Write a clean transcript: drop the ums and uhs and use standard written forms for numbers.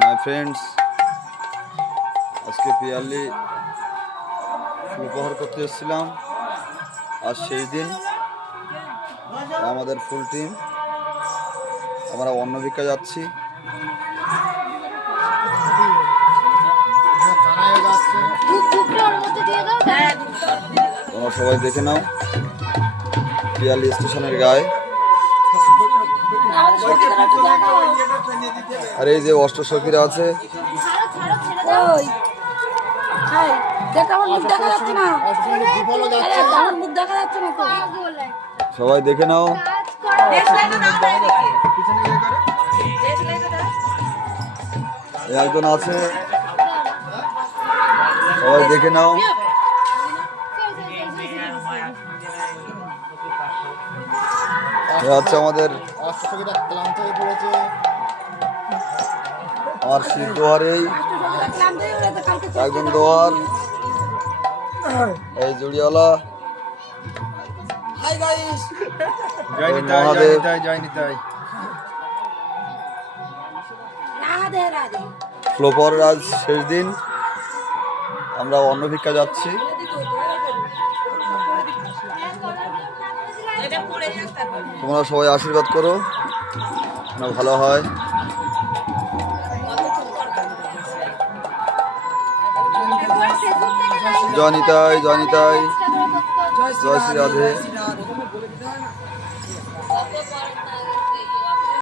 My friends, আজকে পিয়ারলি উপহার করতে এসেছিলাম। আজ সেই দিন আমাদের ফুল টিম আমরা অন্নভিক্ষা যাচ্ছি। তোমরা সবাই দেখে নাও পিয়ারলি স্টেশনের গায়ে। আর এই যে অষ্টসখীরা আছে, সবাই দেখে নাও। একজন আছে, সবাই দেখে নাও। হচ্ছে আমাদের আমার শীত দোয়ারেই একজন দোয়ার, এই জুড়িওয়ালা মহাদেব। ফ্লোপরের আজ শেষ দিন, আমরা অন্নভিক্ষা যাচ্ছি। তোমরা সবাই আশীর্বাদ করো না ভালো হয়। জয় নিতাই, জয় নিতাই, জয় শ্রী রাধে।